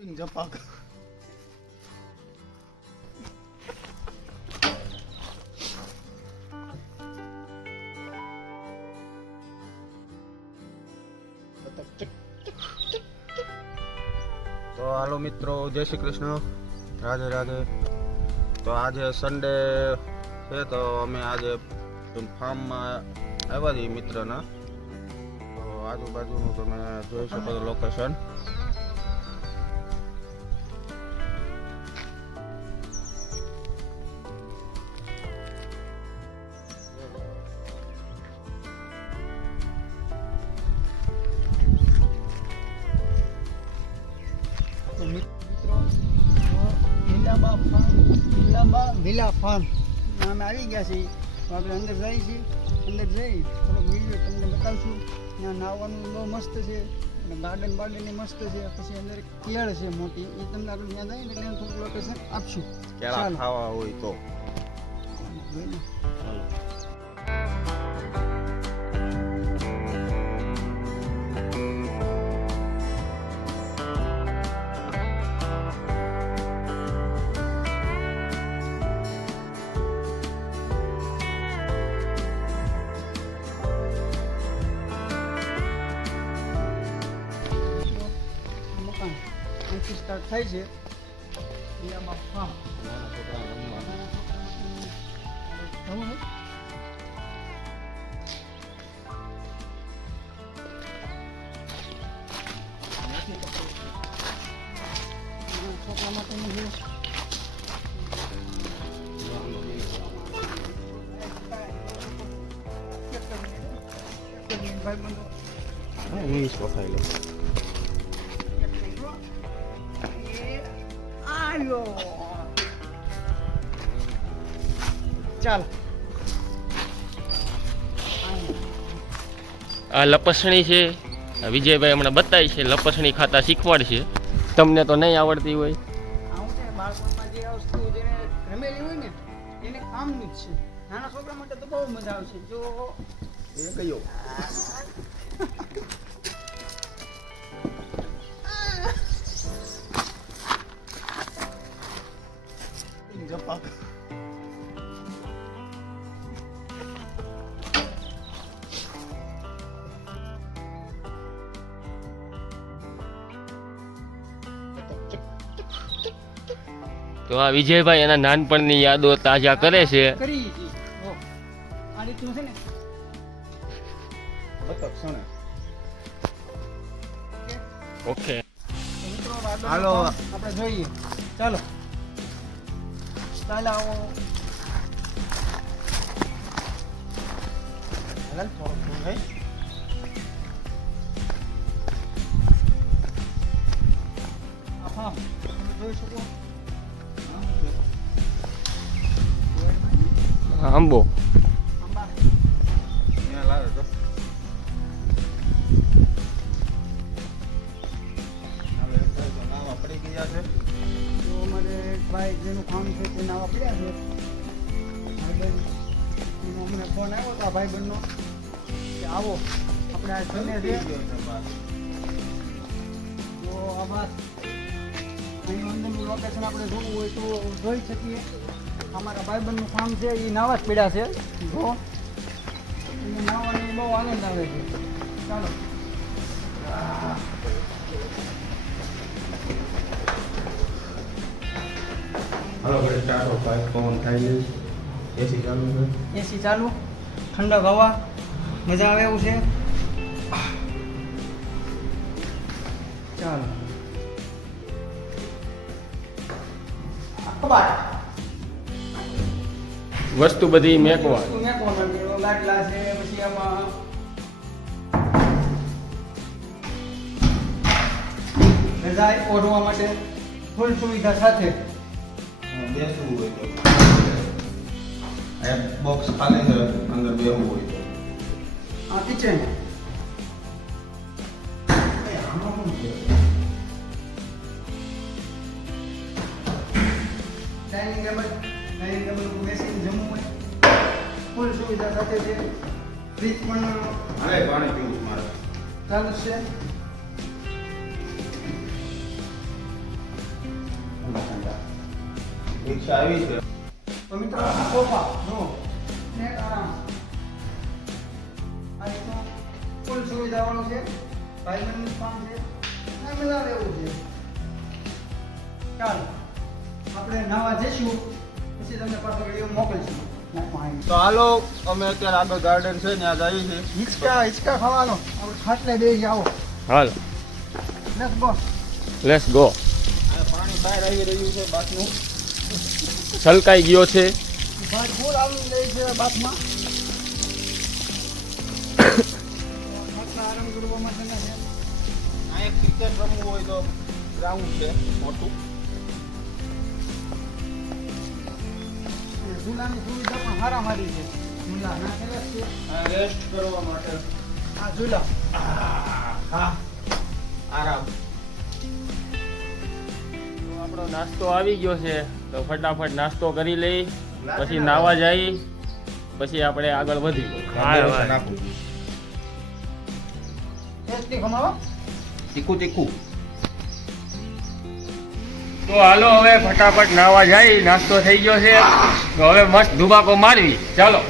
જપાક તો હાલો મિત્રો, જય શ્રી કૃષ્ણ, રાધે રાધે. તો આજે સન્ડે છે તો અમે આજે ફાર્મમાં આવ્યા છીએ મિત્રના. તો આજુબાજુનું તમે જોઈ શકો છો લોકેશન. વિલા ફાર્મ અમે આવી ગયા છીએ. તો આપણે અંદર જઈએ છીએ. અંદર જઈ થોડોક વિડીયો તમને બતાવશું. ત્યાં નાહવાનું બહુ મસ્ત છે અને ગાર્ડન બાર્ડન મસ્ત છે. પછી અંદર કેળ છે મોટી, એ તમને આપણે ત્યાં જઈએ એટલે થોડુંક લોકેશન આપશું. કેળા ખાવા હોય તો સ્ટાર્ટ થાય છે. વિલામાં ફાર્મ છોકરા માટેનું છે. ભાઈ બંધો ઇંગ્લિશ વખાઈ લે. ચાલ આ લપસણી છે. વિજયભાઈ હમણાં બતાવી છે, લપસણી ખાતા શીખવાડશે. તમને તો નહીં આવડતી હોય. આવું છે બાળપણમાં જે વસ્તુ જેને રમેલી હોય ને એને કામનું જ છે. નાના છોકરા માટે તો બહુ મજા આવશે. જો એ કયો જપાક તો આ વિજયભાઈ એના નાનપણની યાદો તાજા કરે છે. કરી હતી. હો આ રીતનું છે ને. બતક સણે. ઓકે, મિત્રો હાલો. આપણે જોઈએ. ચાલો ચાલ આવો. હાલ થોડું થાય. હા તમે જોઈ શકો. આંબો આંબા અહીંયા લાવે તો હવે ભાઈ તો નાવા પડી ગયા છે. તો અમારે એક ભાઈ જેનું કામ છે તે નાવા પડ્યા છે. ભાઈબંધ અમને ફોન આવ્યો હતો આ ભાઈબંધનો કે આવો આપણે આ જમે છે. તો આભાર. અહીં અંદરનું લોકેશન આપણે જોવું હોય તો જોઈ શકીએ. અમારા ભાઈબંધનું કામ છે, એ નાવા જ પડ્યા છે. જો એને નાવાનો બહુ આનંદ આવે છે. ચાલો હાલો ઘરે ચાલો ભાઈ ફોન થાય છે. એસી ચાલુ છે. એસી ચાલુ, ઠંડક હવા, મજા આવે એવું છે. ચાલો વસ્તુ બધી મેકવા. લાડલા છે, પછી આમાં રજાઈ ઓઢવા માટે ફૂલ સુવિધા સાથે. બેસવું હોય તો આ બોક્સ ખાલી છે, અંદર બેસવું હોય તો આ કિચન. આમાં શું છે? ડાઇનિંગ ટેબલ ઉપર બેસીને જમવું હોય ફૂલ સુવિધા સાથે છે. ફ્રીજ પણ હાલે પાણી પીવું છે મારે. ચાલુ છે. રિક્ષા આવી છે. તો મિત્રો સોફા જો ને આરામ આ તો ફૂલ સુવિધાવાળું છે. ભાઈબંધનું કામ છે અને મજા આવે એવું છે. ચાલો આપણે નાવા જઈશું પછી તમને પાછો વિડીયો મોકલશું. તો હાલો અમે અત્યારે આગળ ગાર્ડન છે ત્યાં જઈએ છીએ. હિંચકા ખાવાનો આપણે ખાટલે બેસી આવો. હાલ લેટ્સ ગો. Let's go. આ પાણી બહાર આવી રહ્યું છે બાથનું. છલકાઈ ગયો છે. ભાત ફૂલ આવી લે છે બાથમાં. ખાટલા આરામ કરવા માટેના છે. આ એક ક્રિકેટ રમવું હોય તો ગ્રાઉન્ડ છે મોટું. ઝૂલાની સુવિધા પણ હારામારી છે. ઝૂલા નાખેલા છે. આ રેસ્ટ કરવા માટે. આ ઝૂલા હા આરામ. તો આપણો નાસ્તો આવી ગયો છે તો ફટાફટ નાસ્તો કરી લઈ પછી નાવા જઈ પછી આપણે આગળ વધી. નાખું ટેસ્ટી ખમાવો. તીખું. તો હાલો હવે ફટાફટ નાવા જાય. નાસ્તો થઈ ગયો છે તો હવે મસ્ત ધુબાકો મારવી. ચાલો.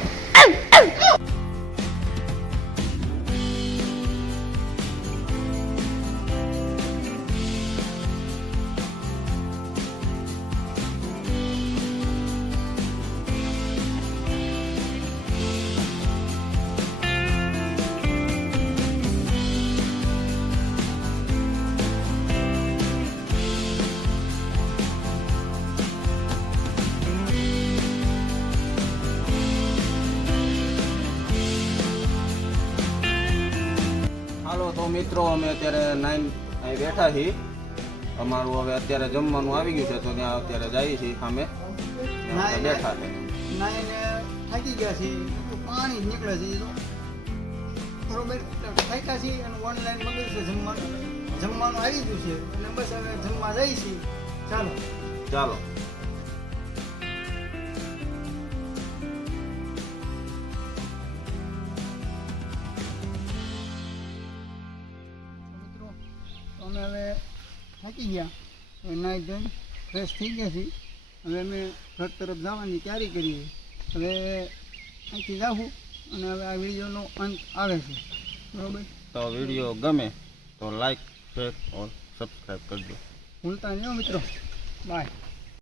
હાલો તો મિત્રો અમે અત્યારે અહીં બેઠા છીએ. અમારું હવે અત્યારે જમવાનું આવી ગયું છે તો ત્યાં અત્યારે જઈએ છીએ સામે. ત્યાં અમે બેઠા છે. નાઈને થાકી ગયા છે તો પાણી જ નીકળે છે તો બરોબર થાક્યા છીએ અને ઓનલાઈન મંગાવ્યું છે જમવાનું આવી ગયું છે અને બસ હવે જમવા જઈએ છીએ. ચાલો. મિત્રો અમે હવે થાકી ગયા નાઈ ધોઈને ફ્રેશ થઈ ગયા છીએ. હવે અમે ઘર તરફ જવાની તૈયારી કરીએ. હવે અહીંથી જાઉં અને હવે આ વિડીયોનો અંત આવે છે બરોબર. તો વિડીયો ગમે તો લાઈક શેર ઓર સબસ્ક્રાઈબ કરજો. ભૂલતા નહીં હો મિત્રો. બાય.